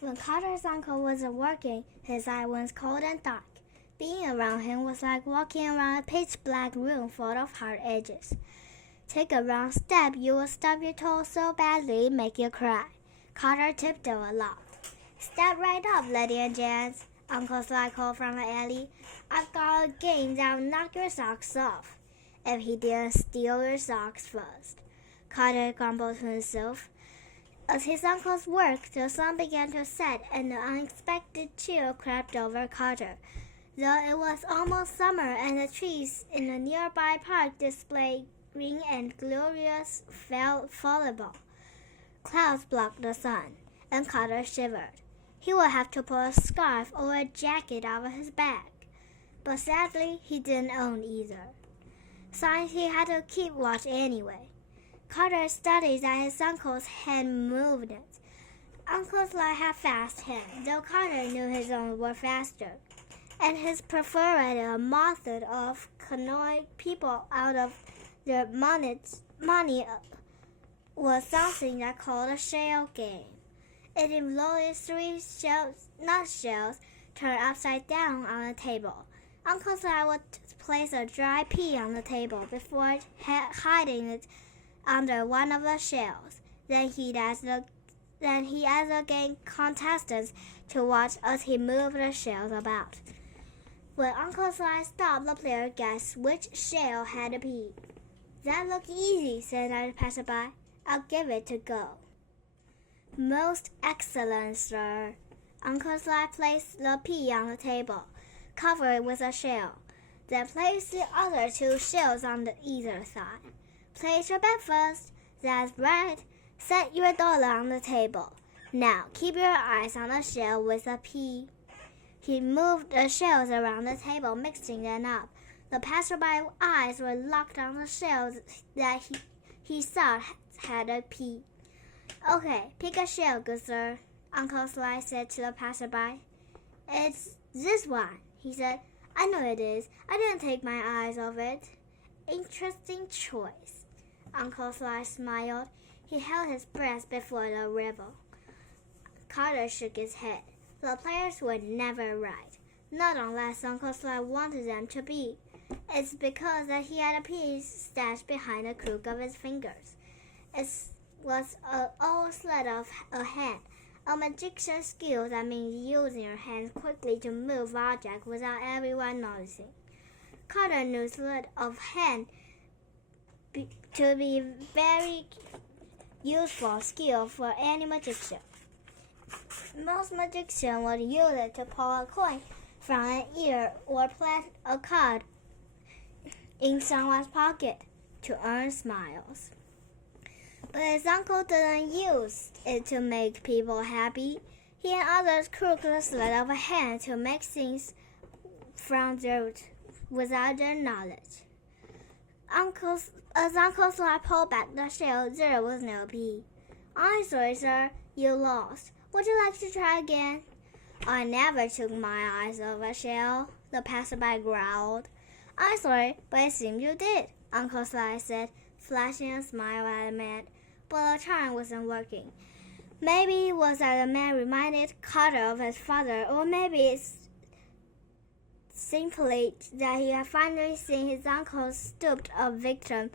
When Carter's uncle wasn't working, his eye was cold and dark. Being around him was like walking around a pitch-black room full of hard edges. Take a wrong step, you will stub your toe so badly, make you cry. Carter tiptoed a lot. Step right up, lady and gents, Uncle Sly called from the alley. I've got a game that will knock your socks off. If he didn't steal your socks first. Carter grumbled to himself. As his uncle's worked, the sun began to set, and an unexpected chill crept over Carter. Though it was almost summer, and the trees in the nearby park displayed green and glorious volleyball. Clouds blocked the sun, and Carter shivered. He would have to pull a scarf or a jacket out of his bag. But sadly, he didn't own either. So he had to keep watch anyway. Carter studied at his uncle's hand movements. Uncle Sly had fast hands, though Carter knew his own were faster. And his preferred method of canoeing people out of their money was something that called a shell game. It involved three nutshells turned upside down on a table. Uncle Sly would place a dry pea on the table before hiding it under one of the shells. Then he asked the game contestants to watch as he moved the shells about. When Uncle Sly stopped, the player guessed which shell had a pea. That looked easy, said the passerby. I'll give it a go. Most excellent, sir. Uncle Sly placed the pea on the table, covered it with a shell. Then placed the other two shells on either side. Place your bet first. That's right. Set your dollar on the table. Now keep your eyes on the shell with the pea. He moved the shells around the table, mixing them up. The passerby's eyes were locked on the shells that he thought had a pea. Okay, pick a shell, good sir, Uncle Sly said to the passerby. It's this one, he said. I know it is. I didn't take my eyes off it. Interesting choice. Uncle Sly smiled. He held his breath before the reveal. Carter shook his head. The players were never right, not unless Uncle Sly wanted them to be. It's because that he had a piece stashed behind the crook of his fingers. It was an old sleight of a hand, a magician skill that means using your hands quickly to move objects without everyone noticing. Carter knew sleight of hand to be very useful skill for any magician. Most magicians would use it to pull a coin from an ear or plant a card in someone's pocket to earn smiles. But his uncle didn't use it to make people happy. He and others crooked the sleight of a hand to make things from dirt without their knowledge. As Uncle Sly pulled back the shell, there was no pea. I'm sorry, sir, you lost. Would you like to try again? I never took my eyes off a shell, the passerby growled. I'm sorry, but it seems you did, Uncle Sly said, flashing a smile at the man. But the charm wasn't working. Maybe it was that the man reminded Carter of his father, or maybe it's simply that he had finally seen his uncle stooped a victim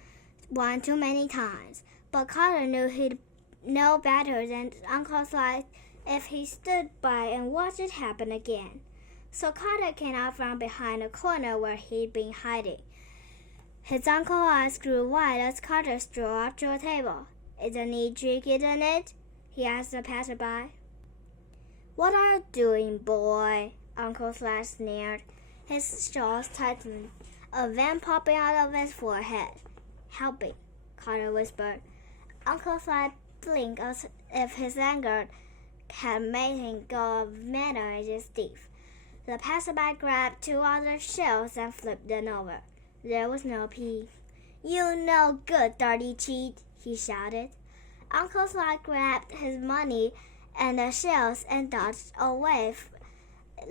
one too many times. But Carter knew he'd know better than Uncle Sly if he stood by and watched it happen again. So Carter came out from behind the corner where he'd been hiding. His uncle's eyes grew wide as Carter strode up to the table. It's a neat trick, isn't it? He asked the passerby. What are you doing, boy? Uncle Sly sneered. His jaws tightened, a vein popping out of his forehead. Helping, Carter whispered. Uncle Sly blinked as if his anger had made him go madder as his teeth. The passerby grabbed two other shells and flipped them over. There was no pea. You no good, dirty cheat, he shouted. Uncle Sly grabbed his money and the shells and dodged away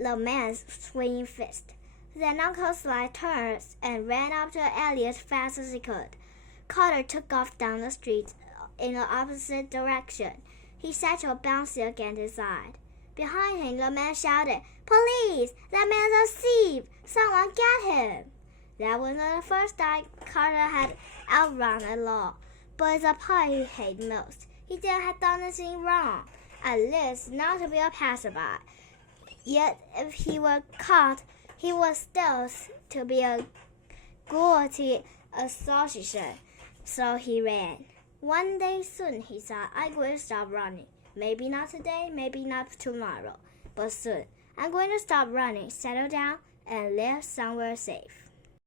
the man's swinging fist. Then Uncle Sly turned and ran up the alley as fast as he could. Carter took off down the street in the opposite direction, his satchel bouncing against his side. Behind him, the man shouted, "Police! That man's a thief! Someone get him!" That was not the first time Carter had outrun the law, but it's the part he hated most. He didn't have done anything wrong, at least not to be a passerby. Yet if he were caught, he was still to be a guilty association. So he ran. One day soon, he thought, I'm going to stop running. Maybe not today, maybe not tomorrow, but soon. I'm going to stop running, settle down, and live somewhere safe.